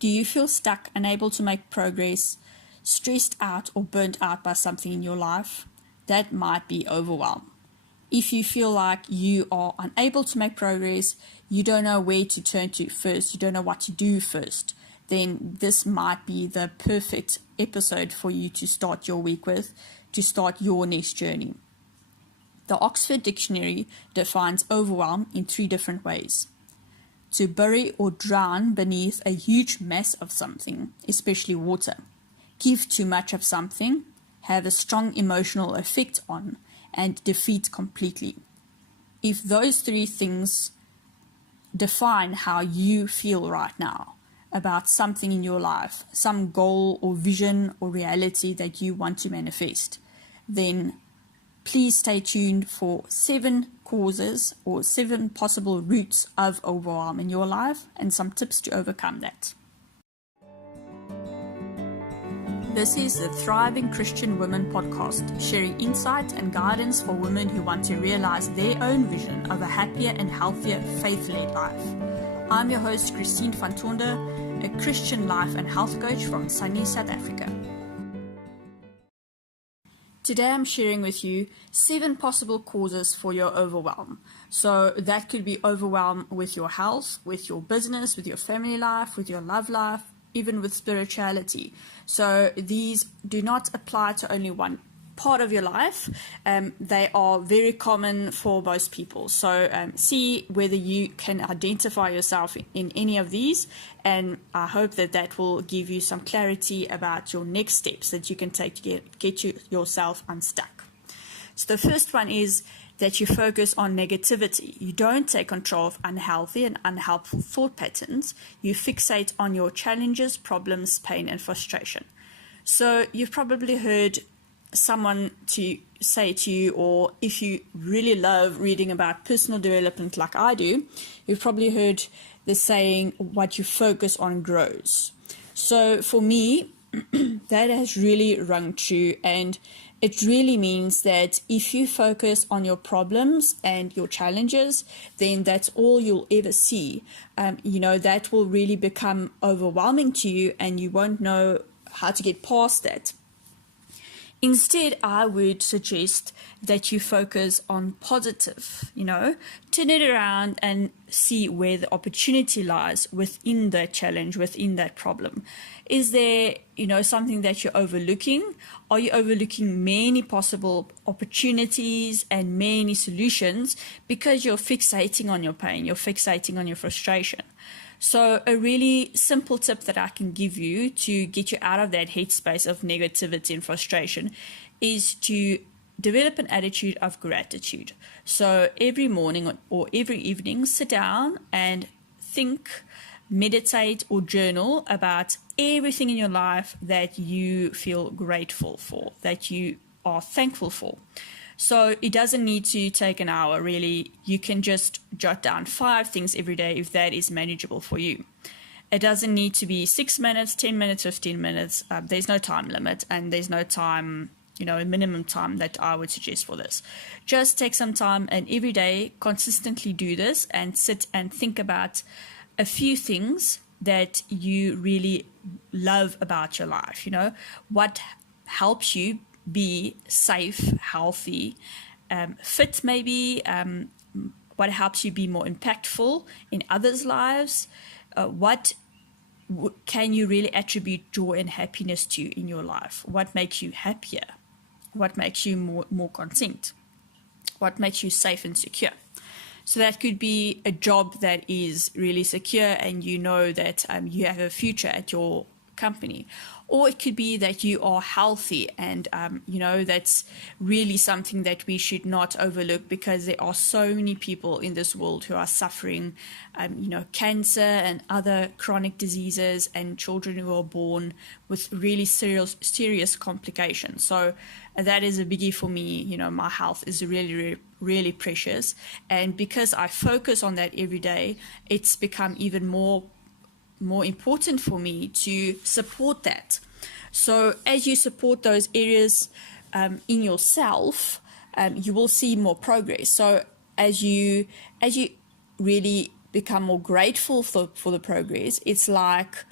Do you feel stuck, unable to make progress, stressed out or burnt out by something in your life? That might be overwhelm. If you feel like you are unable to make progress, you don't know where to turn to first, you don't know what to do first, then this might be the perfect episode for you to start your week with, to start your next journey. The Oxford Dictionary defines overwhelm in 3 different ways. To bury or drown beneath a huge mass of something, especially water. Give too much of something, have a strong emotional effect on, and defeat completely. If those 3 things define how you feel right now about something in your life, some goal or vision or reality that you want to manifest, then please stay tuned for 7 causes or 7 possible roots of overwhelm in your life and some tips to overcome that. This is the Thriving Christian Women podcast, sharing insight and guidance for women who want to realize their own vision of a happier and healthier faith-led life. I'm your host, Christine van Tonder, a Christian life and health coach from sunny South Africa. Today I'm sharing with you 7 possible causes for your overwhelm. So that could be overwhelm with your health, with your business, with your family life, with your love life, even with spirituality. So these do not apply to only one part of your life. They are very common for most people. So see whether you can identify yourself in any of these, and I hope that that will give you some clarity about your next steps that you can take to get yourself unstuck. So the first one is that you focus on negativity. You don't take control of unhealthy and unhelpful thought patterns. You fixate on your challenges, problems, pain, and frustration. So you've probably heard someone to say to you, or if you really love reading about personal development like I do, you've probably heard the saying, what you focus on grows. So for me, that has really rung true, and it really means that if you focus on your problems and your challenges, then that's all you'll ever see. That will really become overwhelming to you, and you won't know how to get past that. Instead, I would suggest that you focus on positive, turn it around and see where the opportunity lies within that challenge, within that problem. Is there, something that you're overlooking? Are you overlooking many possible opportunities and many solutions because you're fixating on your pain, you're fixating on your frustration? So a really simple tip that I can give you to get you out of that headspace of negativity and frustration is to develop an attitude of gratitude. So every morning or every evening, sit down and think, meditate or journal about everything in your life that you feel grateful for, that you are thankful for. So it doesn't need to take an hour, really. You can just jot down 5 things every day if that is manageable for you. It doesn't need to be 6 minutes, 10 minutes, 15 minutes. There's no time limit, and there's no time, a minimum time that I would suggest for this. Just take some time and every day consistently do this and sit and think about a few things that you really love about your life. What helps you be safe, healthy, fit maybe, what helps you be more impactful in others' lives, what can you really attribute joy and happiness to in your life, what makes you happier, what makes you more content, what makes you safe and secure. So that could be a job that is really secure and you know that you have a future at your company. Or it could be that you are healthy and, that's really something that we should not overlook, because there are so many people in this world who are suffering, cancer and other chronic diseases, and children who are born with really serious complications. So that is a biggie for me. My health is really, really, really precious. And because I focus on that every day, it's become even more important for me to support that. So as you support those areas in yourself, you will see more progress. So as you really become more grateful for the progress, it's like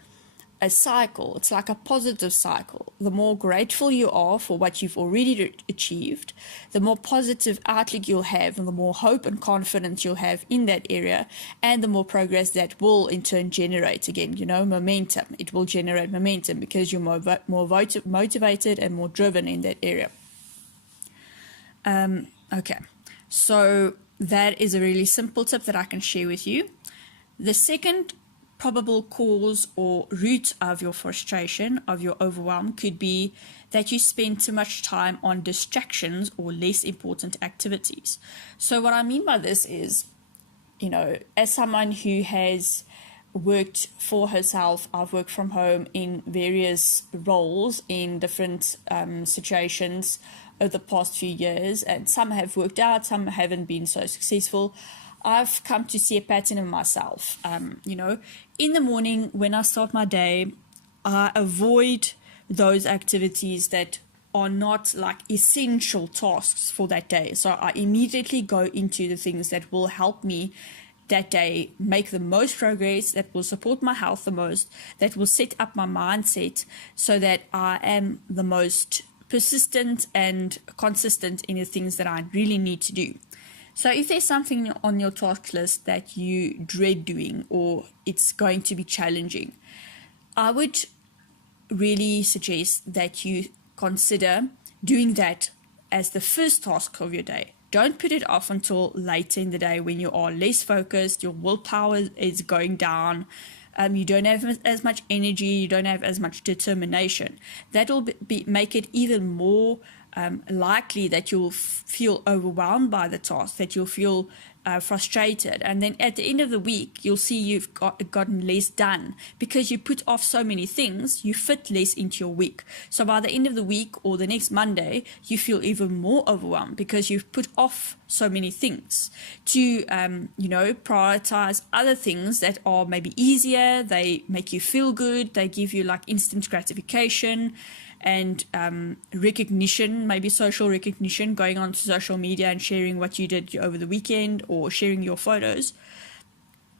a cycle. It's like a positive cycle. The more grateful you are for what you've already achieved, the more positive outlook you'll have, and the more hope and confidence you'll have in that area, and the more progress that will in turn generate, again, momentum. It will generate momentum because you're more motivated and more driven in that area. Okay, so that is a really simple tip that I can share with you. The second probable cause or root of your frustration, of your overwhelm, could be that you spend too much time on distractions or less important activities. So what I mean by this is, as someone who has worked for herself, I've worked from home in various roles in different situations over the past few years, and some have worked out, some haven't been so successful. I've come to see a pattern in myself. In the morning when I start my day, I avoid those activities that are not like essential tasks for that day. So I immediately go into the things that will help me that day make the most progress, that will support my health the most, that will set up my mindset so that I am the most persistent and consistent in the things that I really need to do. So if there's something on your task list that you dread doing or it's going to be challenging, I would really suggest that you consider doing that as the first task of your day. Don't put it off until later in the day when you are less focused, your willpower is going down, you don't have as much energy, you don't have as much determination. That will make it even more likely that you'll feel overwhelmed by the task, that you'll feel frustrated. And then at the end of the week, you'll see you've gotten less done because you put off so many things, you fit less into your week. So by the end of the week or the next Monday, you feel even more overwhelmed because you've put off so many things to, prioritize other things that are maybe easier, they make you feel good, they give you like instant gratification and recognition, maybe social recognition, going on to social media and sharing what you did over the weekend or sharing your photos.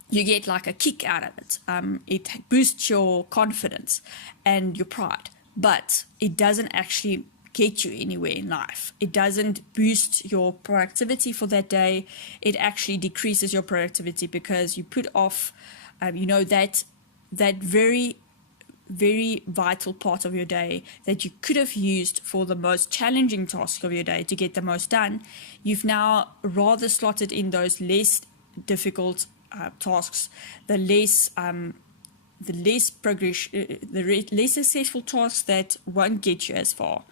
You get like a kick out of it. It boosts your confidence and your pride, but it doesn't actually get you anywhere in life. It doesn't boost your productivity for that day. It actually decreases your productivity because you put off, that very vital part of your day that you could have used for the most challenging task of your day to get the most done. You've now rather slotted in those less difficult tasks, the less progression, the less successful tasks that won't get you as far.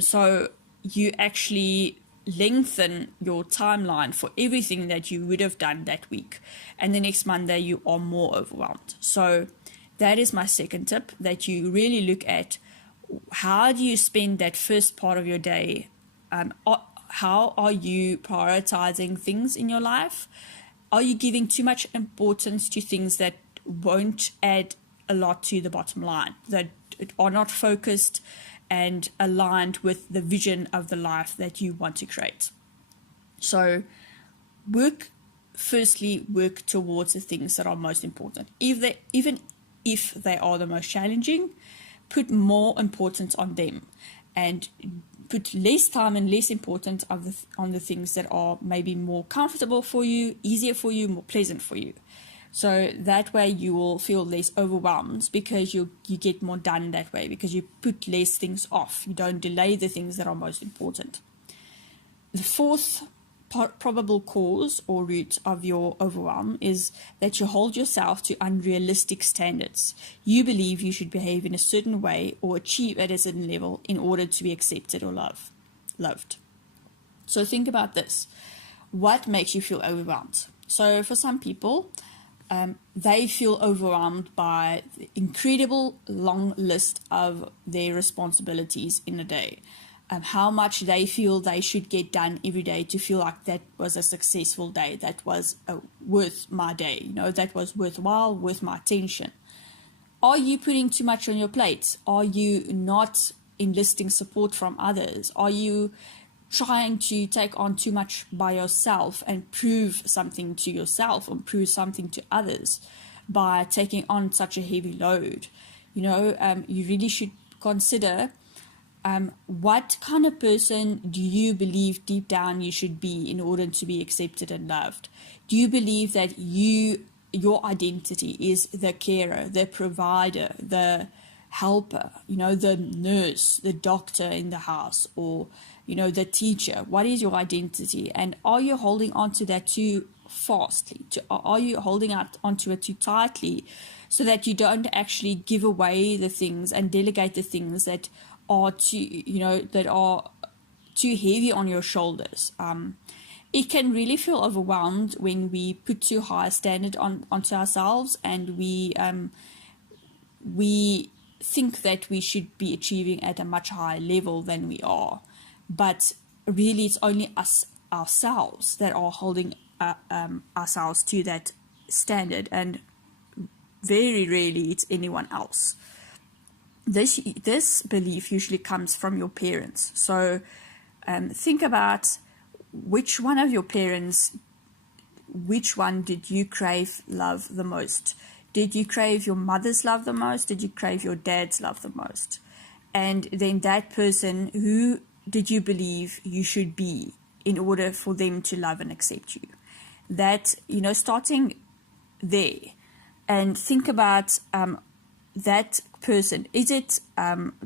So you actually lengthen your timeline for everything that you would have done that week, and the next Monday you are more overwhelmed. So that is my second tip, that you really look at how do you spend that first part of your day. How are you prioritizing things in your life? Are you giving too much importance to things that won't add a lot to the bottom line, that are not focused and aligned with the vision of the life that you want to create? So firstly work towards the things that are most important. Even if they are the most challenging, put more importance on them and put less time and less importance on the things that are maybe more comfortable for you, easier for you, more pleasant for you. So that way you will feel less overwhelmed because you get more done that way, because you put less things off. You don't delay the things that are most important. The fourth probable cause or root of your overwhelm is that you hold yourself to unrealistic standards. You believe you should behave in a certain way or achieve at a certain level in order to be accepted or loved. So think about this. What makes you feel overwhelmed? So for some people, they feel overwhelmed by the incredible long list of their responsibilities in a day. How much they feel they should get done every day to feel like that was a successful day, that was worth my day, that was worthwhile, worth my attention. Are you putting too much on your plate? Are you not enlisting support from others? Are you trying to take on too much by yourself and prove something to yourself or prove something to others by taking on such a heavy load? You really should consider what kind of person do you believe deep down you should be in order to be accepted and loved? Do you believe that your identity is the carer, the provider, the helper, the nurse, the doctor in the house, or, the teacher? What is your identity? And are you holding on to that too fastly? Are you holding onto it too tightly so that you don't actually give away the things and delegate the things that are too heavy on your shoulders? It can really feel overwhelmed when we put too high a standard onto ourselves, and we think that we should be achieving at a much higher level than we are. But really, it's only ourselves that are holding ourselves to that standard, and very rarely it's anyone else. This belief usually comes from your parents. So think about which one of your parents, which one did you crave love the most? Did you crave your mother's love the most? Did you crave your dad's love the most? And then that person, who did you believe you should be in order for them to love and accept you? That, starting there, and think about that person. Is it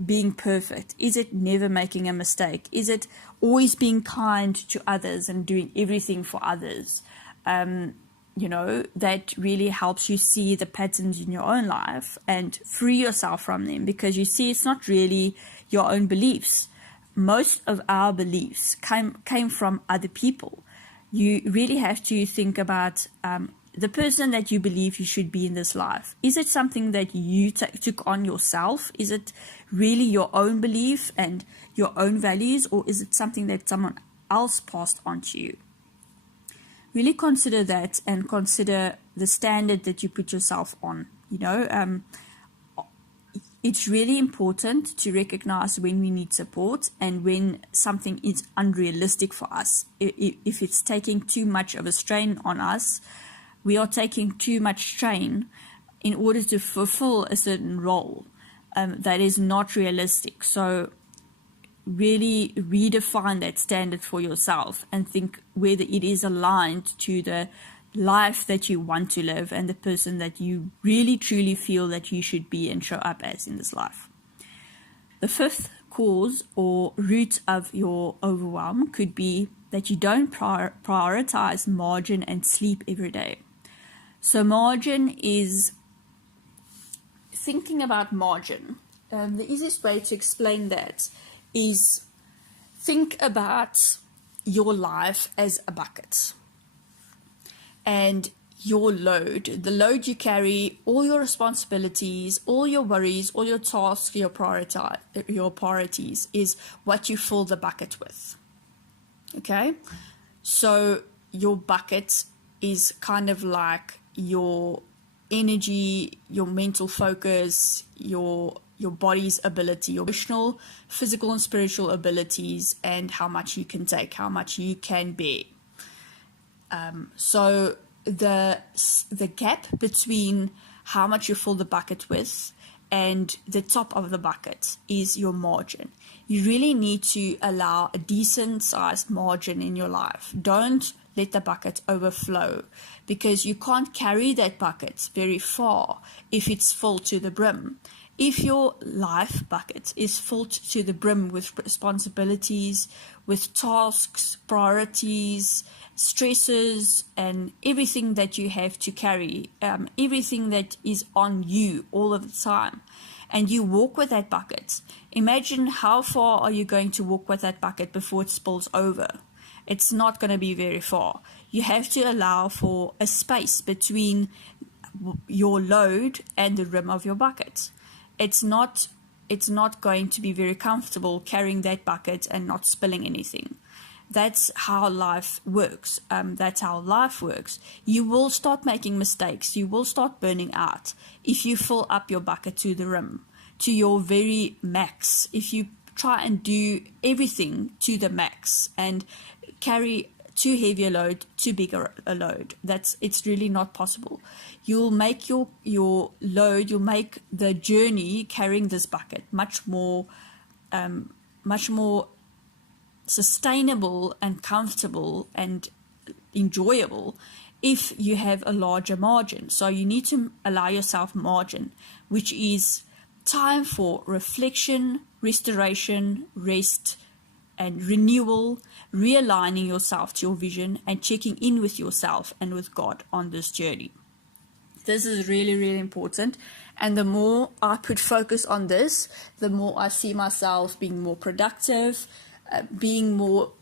being perfect? Is it never making a mistake? Is it always being kind to others and doing everything for others? That really helps you see the patterns in your own life and free yourself from them, because you see it's not really your own beliefs. Most of our beliefs came from other people. You really have to think about the person that you believe you should be in this life. Is it something that you took on yourself? Is it really your own belief and your own values, or is it something that someone else passed on to you? Really consider that, and consider the standard that you put yourself on. It's really important to recognize when we need support and when something is unrealistic for us. If it's taking too much of a strain on us, we are taking too much strain in order to fulfill a certain role that is not realistic. So really redefine that standard for yourself and think whether it is aligned to the life that you want to live and the person that you really truly feel that you should be and show up as in this life. The fifth cause or root of your overwhelm could be that you don't prioritize margin and sleep every day. So margin is thinking about margin. The easiest way to explain that is think about your life as a bucket. And your load, the load you carry, all your responsibilities, all your worries, all your tasks, your priorities is what you fill the bucket with. Okay? So your bucket is kind of like your energy, your mental focus, your body's ability, your emotional, physical, and spiritual abilities, and how much you can take, how much you can bear. So the gap between how much you fill the bucket with and the top of the bucket is your margin. You really need to allow a decent sized margin in your life. Don't let the bucket overflow, because you can't carry that bucket very far if it's full to the brim. If your life bucket is full to the brim with responsibilities, with tasks, priorities, stresses, and everything that you have to carry, everything that is on you all of the time, and you walk with that bucket, imagine how far are you going to walk with that bucket before it spills over. It's not going to be very far. You have to allow for a space between your load and the rim of your bucket. It's not going to be very comfortable carrying that bucket and not spilling anything. That's how life works. That's how life works. You will start making mistakes. You will start burning out if you fill up your bucket to the rim, to your very max. If you try and do everything to the max and carry too heavy a load, too big a load. It's really not possible. You'll make your load, you'll make the journey carrying this bucket much more sustainable and comfortable and enjoyable if you have a larger margin. So you need to allow yourself margin, which is time for reflection, restoration, rest, and renewal, realigning yourself to your vision and checking in with yourself and with God on this journey. This is really, really important. And the more I put focus on this, the more I see myself being more productive, being more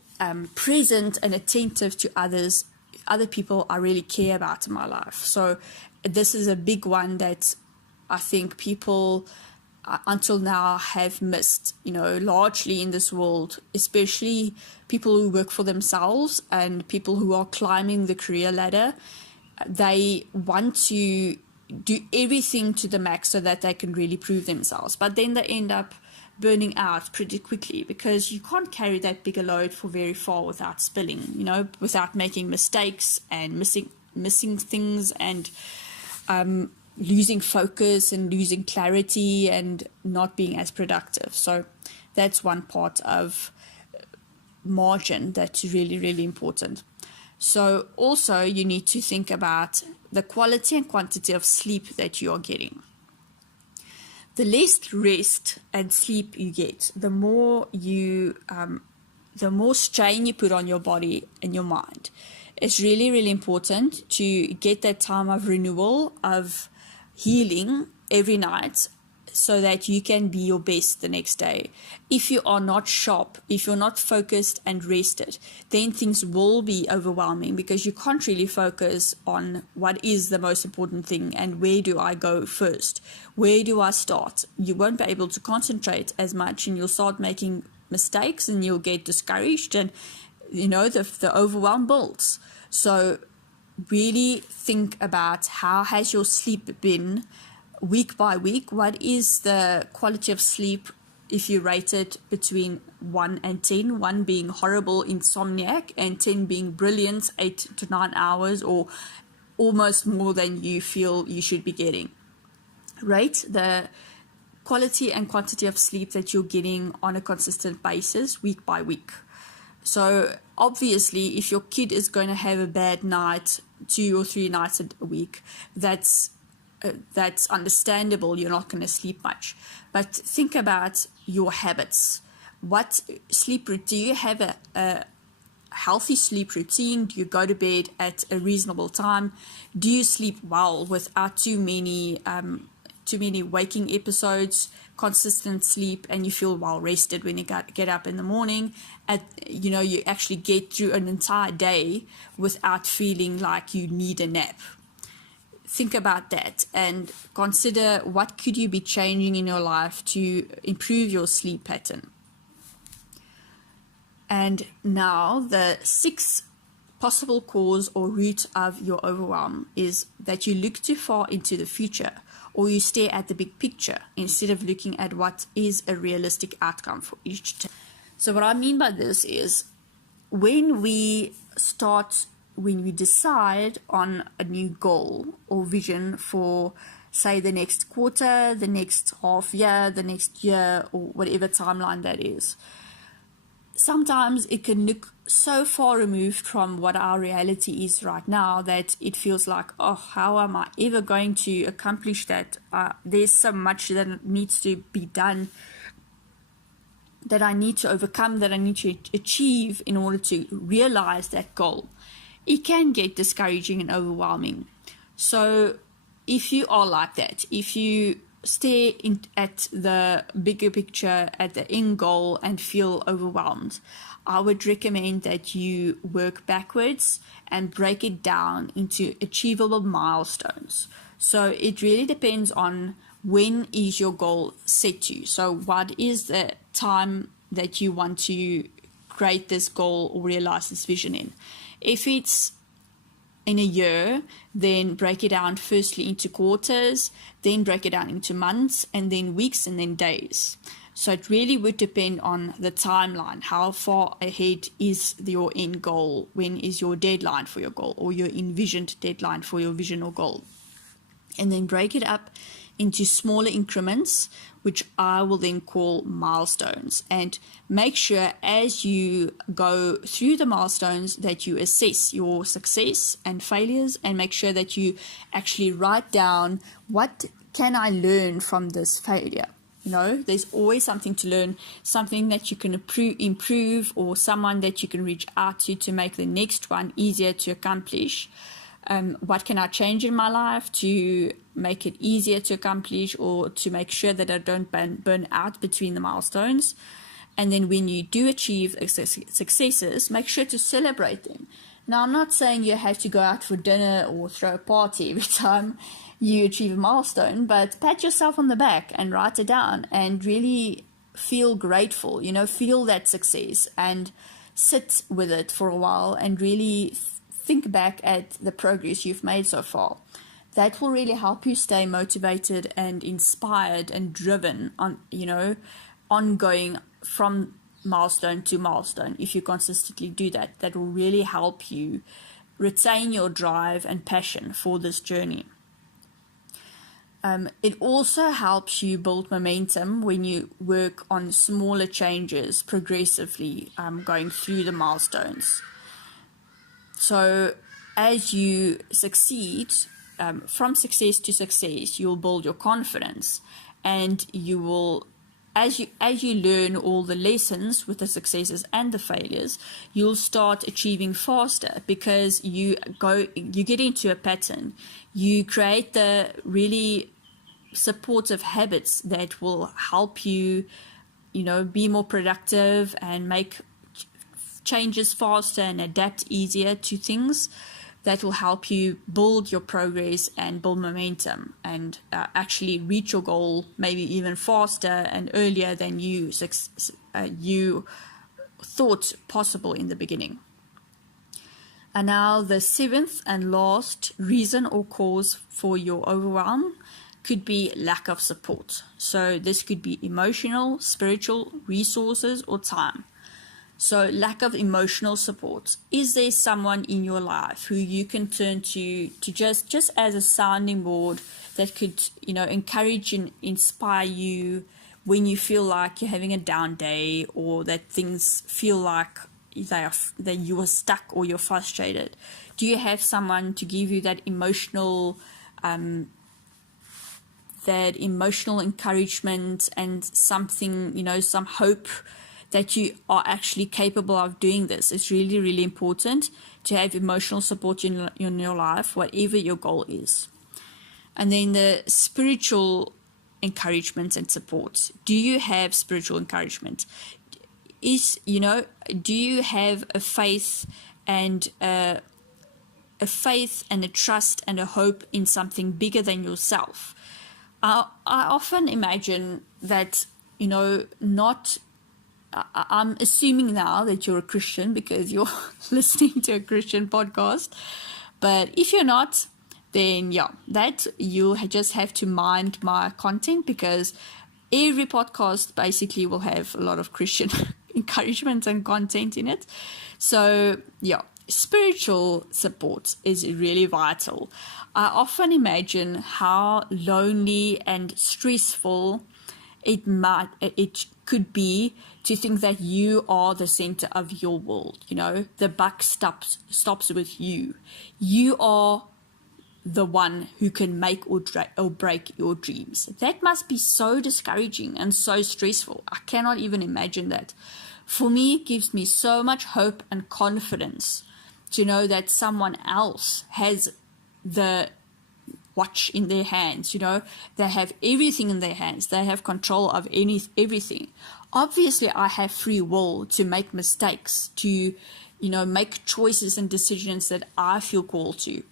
present and attentive to other people I really care about in my life. So this is a big one that I think people until now have missed, largely in this world, especially people who work for themselves and people who are climbing the career ladder. They want to do everything to the max so that they can really prove themselves. But then they end up burning out pretty quickly because you can't carry that bigger load for very far without spilling, without making mistakes and missing things and losing focus and losing clarity and not being as productive. So that's one part of margin that's really, really important. So also you need to think about the quality and quantity of sleep that you are getting. The less rest and sleep you get, the more strain you put on your body and your mind. It's really, really important to get that time of renewal, of healing every night so that you can be your best the next day. If you are not sharp, if you're not focused and rested, then things will be overwhelming because you can't really focus on what is the most important thing and where do I go first? Where do I start? You won't be able to concentrate as much and you'll start making mistakes and you'll get discouraged and, the overwhelm builds. So really think about how has your sleep been week by week. What is the quality of sleep if you rate it between 1 and 10, 1 being horrible insomniac and 10 being brilliant, 8 to 9 hours or almost more than you feel you should be getting. Rate the quality and quantity of sleep that you're getting on a consistent basis week by week. So obviously, if your kid is going to have a bad night 2 or 3 nights a week, that's understandable. You're not going to sleep much. But think about your habits. What sleep routine? Do you have a healthy sleep routine? Do you go to bed at a reasonable time? Do you sleep well without too many waking episodes? Consistent sleep, and you feel well rested when you get up in the morning. You actually get through an entire day without feeling like you need a nap. Think about that and consider what could you be changing in your life to improve your sleep pattern. And now the 6th possible cause or root of your overwhelm is that you look too far into the future or you stare at the big picture instead of looking at what is a realistic outcome for each time. So what I mean by this is when we decide on a new goal or vision for, say, the next quarter, the next half year, the next year, or whatever timeline that is, sometimes it can look so far removed from what our reality is right now that it feels like, oh, how am I ever going to accomplish that? There's so much that needs to be done, that I need to overcome, that I need to achieve in order to realize that goal. It can get discouraging and overwhelming. So if you are like that, if you stare at the bigger picture, at the end goal and feel overwhelmed, I would recommend that you work backwards and break it down into achievable milestones. So it really depends on when is your goal set to. So what is the time that you want to create this goal or realize this vision in? If it's in a year, then break it down firstly into quarters, then break it down into months, and then weeks, and then days. So it really would depend on the timeline. How far ahead is your end goal? When is your deadline for your goal, or your envisioned deadline for your vision or goal? And then break it up into smaller increments, which I will then call milestones. And make sure as you go through the milestones that you assess your success and failures, and make sure that you actually write down, what can I learn from this failure? There's always something to learn, something that you can improve, or someone that you can reach out to make the next one easier to accomplish. What can I change in my life to make it easier to accomplish, or to make sure that I don't burn out between the milestones? And then when you do achieve successes, make sure to celebrate them. Now, I'm not saying you have to go out for dinner or throw a party every time you achieve a milestone, but pat yourself on the back and write it down and really feel grateful, feel that success and sit with it for a while and really think back at the progress you've made so far. That will really help you stay motivated and inspired and driven on, ongoing from milestone to milestone. If you consistently do that, that will really help you retain your drive and passion for this journey. It also helps you build momentum when you work on smaller changes progressively, going through the milestones. So as you succeed, from success to success, you'll build your confidence, and you will, as you learn all the lessons with the successes and the failures, you'll start achieving faster, because you get into a pattern. You create the really supportive habits that will help you, be more productive and make changes faster and adapt easier to things. That will help you build your progress and build momentum, and actually reach your goal maybe even faster and earlier than you thought possible in the beginning. And now the seventh and last reason or cause for your overwhelm could be lack of support. So this could be emotional, spiritual, resources, or time. So lack of emotional support. Is there someone in your life who you can turn to just as a sounding board that could, encourage and inspire you when you feel like you're having a down day, or that things feel like that you are stuck or you're frustrated? Do you have someone to give you that emotional encouragement and something, some hope that you are actually capable of doing this? It's really, really important to have emotional support in your life, whatever your goal is. And then the spiritual encouragement and support. Do you have spiritual encouragement? Do you have a faith and a trust and a hope in something bigger than yourself? I often imagine that, I'm assuming now that you're a Christian because you're listening to a Christian podcast. But if you're not, then that you just have to mind my content, because every podcast basically will have a lot of Christian encouragement and content in it. So spiritual support is really vital. I often imagine how lonely and stressful it could be to think that you are the center of your world. The buck stops with you. You are the one who can make or break your dreams. That must be so discouraging and so stressful. I cannot even imagine that. For me, it gives me so much hope and confidence to know that someone else has the watch in their hands. They have everything in their hands. They have control of everything. Obviously, I have free will to make mistakes, to make choices and decisions that I feel called to.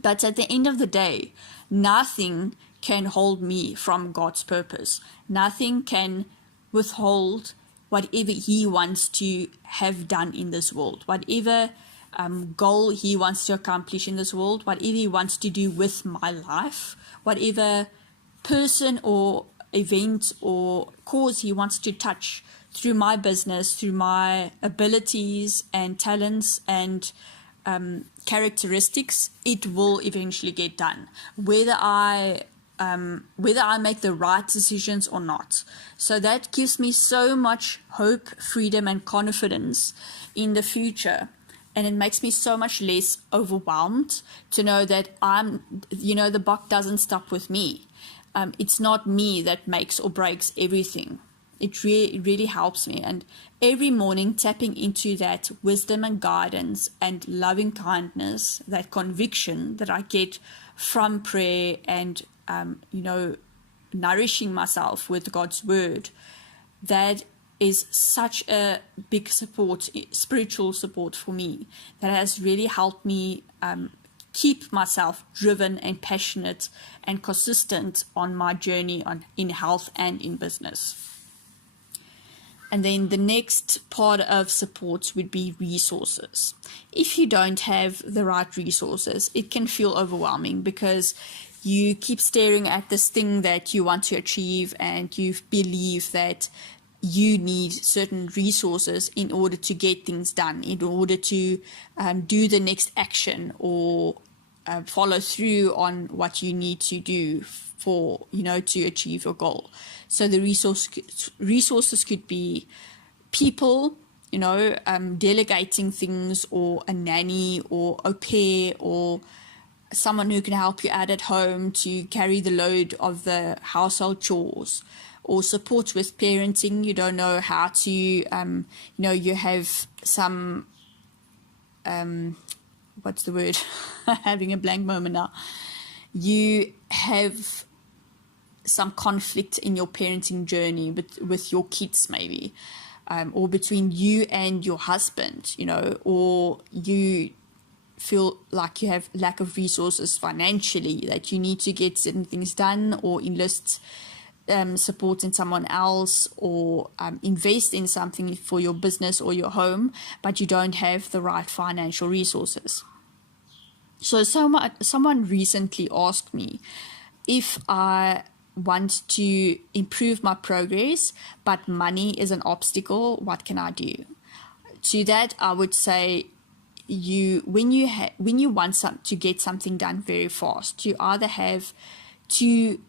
But at the end of the day, nothing can hold me from God's purpose. Nothing can withhold whatever He wants to have done in this world, whatever goal He wants to accomplish in this world, whatever He wants to do with my life, whatever person or event or cause he wants to touch through my business, through my abilities and talents and characteristics, it will eventually get done, whether I make the right decisions or not. So that gives me so much hope, freedom, and confidence in the future. And it makes me so much less overwhelmed to know that the buck doesn't stop with me. It's not me that makes or breaks everything. It really helps me. And every morning tapping into that wisdom and guidance and loving kindness, that conviction that I get from prayer and, nourishing myself with God's word, that is such a big support, spiritual support for me, that has really helped me keep myself driven and passionate and consistent on my journey in health and in business. And then the next part of support would be resources. If you don't have the right resources, it can feel overwhelming because you keep staring at this thing that you want to achieve and you believe that you need certain resources in order to get things done, in order to do the next action or follow through on what you need to do for, to achieve your goal. So the resources could be people, delegating things, or a nanny or au pair or someone who can help you out at home to carry the load of the household chores, or support with parenting. You don't know how to, you have some, what's the word? Having a blank moment now. You have some conflict in your parenting journey with your kids maybe, or between you and your husband, or you feel like you have lack of resources financially, that you need to get certain things done or enlist support in someone else, or invest in something for your business or your home, but you don't have the right financial resources. So someone recently asked me if I want to improve my progress, but money is an obstacle, what can I do? To that, I would say, when you want to get something done very fast, you either have you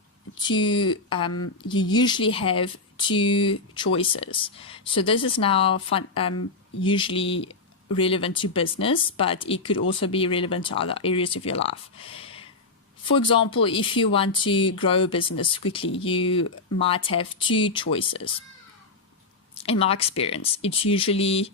usually have two choices. So this is now usually relevant to business, but it could also be relevant to other areas of your life. For example, if you want to grow a business quickly, you might have two choices. In my experience, it's usually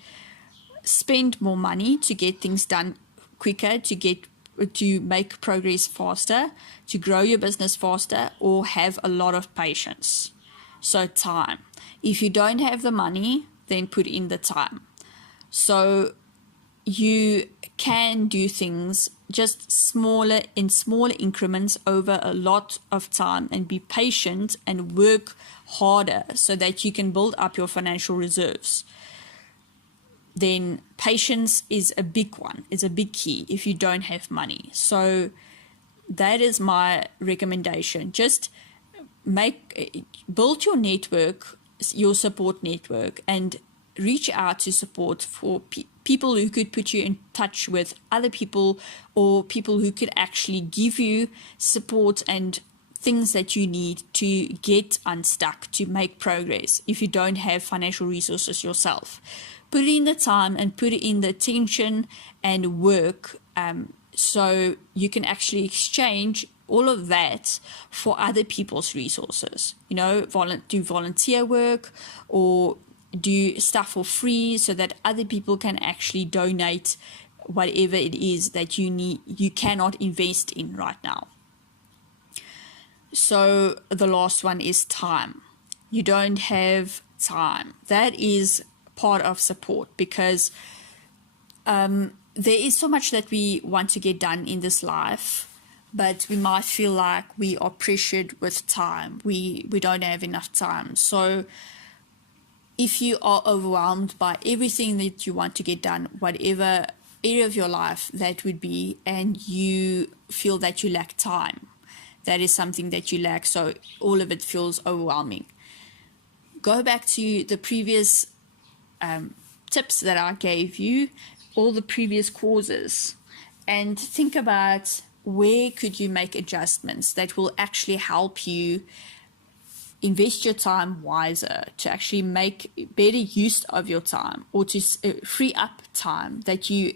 spend more money to get things done quicker, to make progress faster, to grow your business faster, or have a lot of patience. So time. If you don't have the money, then put in the time. So you can do things just smaller increments over a lot of time, and be patient and work harder so that you can build up your financial reserves. Then patience is a big one. It's a big key if you don't have money. So that is my recommendation. Just build your network, your support network, and reach out to support for people who could put you in touch with other people, or people who could actually give you support and things that you need to get unstuck, to make progress if you don't have financial resources yourself. Put in the time and put in the attention and work, so you can actually exchange all of that for other people's resources. Do volunteer work or do stuff for free so that other people can actually donate whatever it is that you cannot invest in right now. So the last one is time. You don't have time. That is part of support, because there is so much that we want to get done in this life, but we might feel like we are pressured with time. We don't have enough time. So if you are overwhelmed by everything that you want to get done, whatever area of your life that would be, and you feel that you lack time, that is something that you lack, so all of it feels overwhelming. Go back to the previous tips that I gave you, all the previous causes, and think about where could you make adjustments that will actually help you invest your time wiser, to actually make better use of your time, or to free up time that you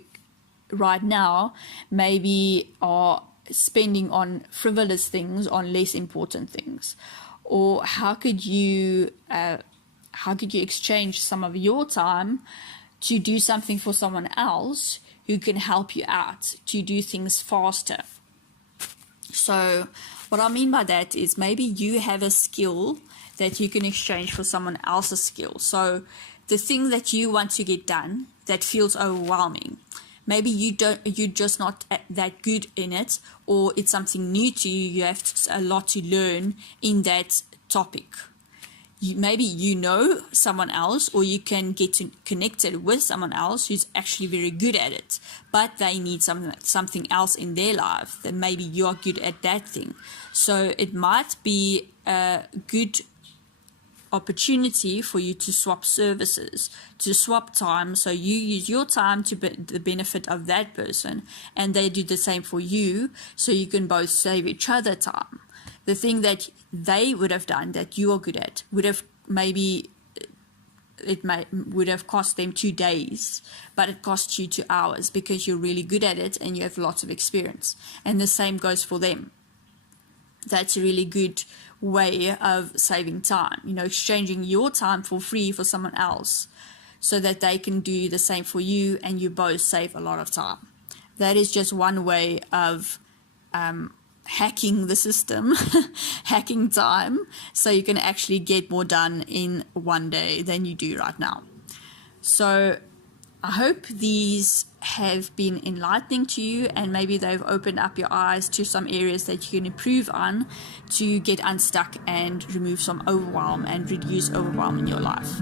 right now maybe are spending on frivolous things, on less important things. Or how could you exchange some of your time to do something for someone else who can help you out to do things faster? So what I mean by that is maybe you have a skill that you can exchange for someone else's skill. So the thing that you want to get done that feels overwhelming, maybe you're just not that good in it, or it's something new to you. You have a lot to learn in that topic. Maybe you know someone else, or you can get connected with someone else who's actually very good at it, but they need something else in their life that maybe you are good at that thing. So it might be a good opportunity for you to swap services, to swap time. So you use your time to the benefit of that person, and they do the same for you, so you can both save each other time. The thing that they would have done that you are good at would have would have cost them 2 days, but it costs you 2 hours because you're really good at it and you have lots of experience. And the same goes for them. That's a really good way of saving time, exchanging your time for free for someone else, so that they can do the same for you and you both save a lot of time. That is just one way of hacking the system, hacking time, so you can actually get more done in one day than you do right now. So I hope these have been enlightening to you, and maybe they've opened up your eyes to some areas that you can improve on to get unstuck and remove some overwhelm and reduce overwhelm in your life.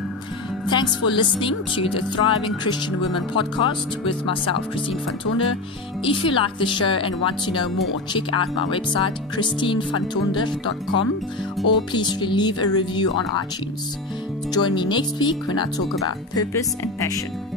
Thanks for listening to the Thriving Christian Women podcast with myself, Christine van Tonder. If you like the show and want to know more, check out my website, christinevantonder.com, or please leave a review on iTunes. Join me next week when I talk about purpose and passion.